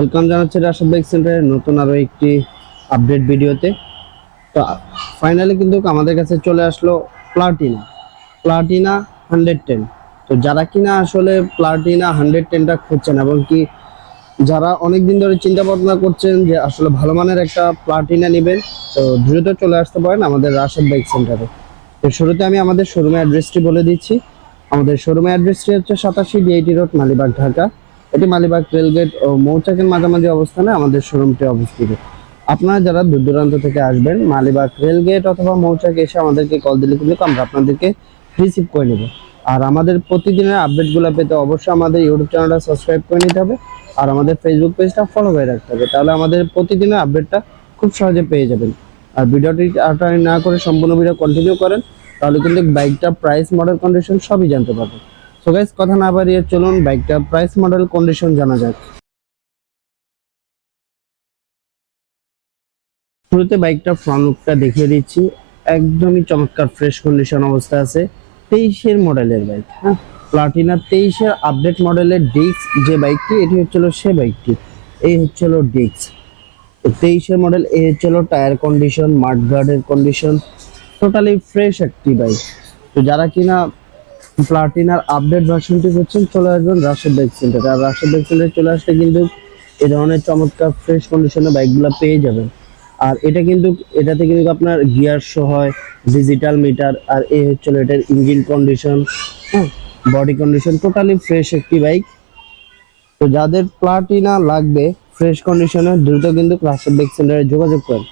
Welcome জানাচ্ছি Rashed bike সেন্টারের নতুন আরো একটি আপডেট ভিডিওতে। তো ফাইনালি কিন্তু আমাদের কাছে চলে আসলো প্লাটিনা প্লাটিনা 110। তো যারা কিনা আসলে প্লাটিনা 110টা খুঁজছেন এবং কি যারা অনেক দিন ধরে চিন্তা ভাবনা করছেন যে আসলে ভালো মানের একটা প্লাটিনা নেবেন, তো দ্রুত চলে আসতে পারেন আমাদের রাশেদ বাইক সেন্টারে। তো শুরুতে আমি আমাদের শোরুমের অ্যাড্রেসটি বলে দিচ্ছি। আমাদের শোরুমের অ্যাড্রেসটি হচ্ছে 87 ডিআইটি রোড, মালিবাগ, ঢাকা। এটি মালিবাগ রেলগেট ও মৌচাকের মাঝামাঝি অবস্থানে আমাদের শোরুমটি অবস্থিত। আপনারা যারা দূর দূরান্ত থেকে আসবেন, মালিবাগ রেলগেট অথবা মৌচাকে এসে আমাদেরকে কল দিলে কিন্তু আমরা আপনাদেরকে রিসিভ করে নেব। আর আমাদের প্রতিদিনের আপডেটগুলো পেতে অবশ্যই আমাদের ইউটিউব চ্যানেলটা সাবস্ক্রাইব করে নিতে হবে আর আমাদের ফেসবুক পেজটা ফলো করে রাখতে হবে, তাহলে আমাদের প্রতিদিনের আপডেটটা খুব সহজে পেয়ে যাবেন। আর ভিডিওটি আটারি না করে সম্পূর্ণ ভিডিও কন্টিনিউ করেন, তাহলে কিন্তু বাইকটা প্রাইস, মডেল, কন্ডিশন সবই জানতে পারবেন। সো গাইস, কথা না বাড়িয়ে চলুন বাইকটা প্রাইস, মডেল, কন্ডিশন জানা যাক। শুরুতে বাইকটা ফ্রন্ট লুকটা দেখিয়ে দিচ্ছি। একদমই চমৎকার ফ্রেশ কন্ডিশন অবস্থা আছে। 23-এর মডেলের বাইক, হ্যাঁ, প্লাটিনা 23-এর আপডেট মডেলের ডিস্ক যে বাইকটি, এটি হচ্ছিল সে বাইকটি। এই হচ্ছিল ডিস্ক 23-এর মডেল। এই হচ্ছিল টায়ার কন্ডিশন, মাডগার্ডের কন্ডিশন, টোটালি ফ্রেশ একটি বাইক। তো যারা কিনা প্লাটিনার আপডেট ভার্সনটি করছেন, চলে আসবেন রাশেদ বাইক সেন্টারে। আর রাশেদ বাইক সেন্টারে চলে আসলে কিন্তু এই ধরনের চমৎকার ফ্রেশ কন্ডিশনে বাইকগুলো পেয়ে যাবেন। আর এটা কিন্তু এটাতে কিন্তু আপনার গিয়ার সহ হয়, ডিজিটাল মিটার। আর এই হচ্ছিল এটার ইঞ্জিন কন্ডিশন, হ্যাঁ, বডি কন্ডিশন, টোটালি ফ্রেশ একটি বাইক। তো যাদের প্লাটিনা লাগবে ফ্রেশ কন্ডিশনে, দ্রুত কিন্তু রাশেদ বাইক সেন্টারে যোগাযোগ করেন।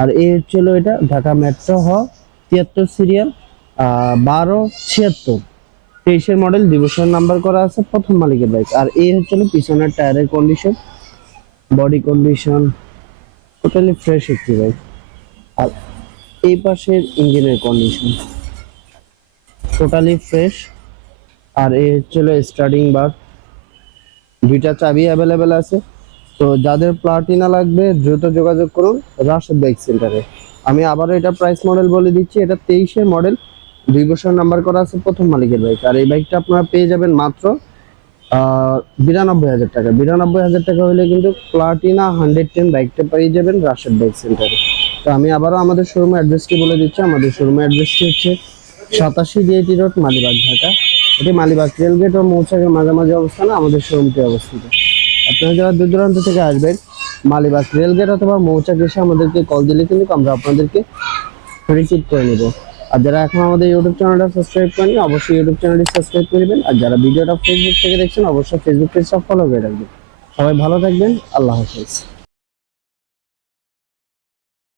আর এই হচ্ছিল এটা ঢাকা মেট্রো হ 73 সিরিয়াল 1276, 23-এর মডেল, ডিভিশন নাম্বার করা আছে, প্রথম মালিকের বাইক। আর এই হচ্ছিল পিছনের টায়ারের condition, body condition, totally fresh একটি বাইক। আর এই পাশের ইঞ্জিনের কন্ডিশন টোটালি ফ্রেশ। আর এই হচ্ছিল স্টার্টিং বার, দুইটা চাবি অ্যাভেলেবেল আছে। তো যাদের প্লাটিনা লাগবে দ্রুত যোগাযোগ করুন রাশেদ বাইক সেন্টারে। আমি আবারও এটা প্রাইস, মডেল বলে দিচ্ছি। এটা 23-এর মডেল, 2 বছর নাম্বার করা আছে, প্রথম মালিকের বাইক। আর এই বাইকটা আপনারা পেয়ে যাবেন মাত্র 92,000 টাকা। 92,000 টাকা হলে কিন্তু প্লাটিনা 110 বাইকটা পেয়ে যাবেন রাশেদ বাইক সেন্টারে। তো আমি আবারও আমাদের শোরুমের অ্যাড্রেসটি বলে দিচ্ছি। আমাদের শোরুমের অ্যাড্রেসটি হচ্ছে 87 ডিআইটি রোড, মালিবাগ, ঢাকা। এটি মালিবাগ রেলগেট ও মৌচাকের মাঝামাঝি অবস্থানে আমাদের শোরুমটি অবস্থিত। আপনারা যারা দূর দূরান্ত থেকে আসবেন, মালিবাগ রেলগেট অথবা মৌচাক এসে আমাদেরকে কল দিলে কিন্তু আমরা আপনাদেরকে রিসিভ করে নেব। আর যারা এখন আমাদের ইউটিউব চ্যানেলটা সাবস্ক্রাইব করেনি, অবশ্যই ইউটিউব চ্যানেলটি সাবস্ক্রাইব করবেন। আর যারা ভিডিওটা ফেসবুক থেকে দেখছেন, অবশ্যই ফেসবুক পেজটা ফলো করে রাখবেন। সবাই ভালো থাকবেন, আল্লাহ হাফেজ।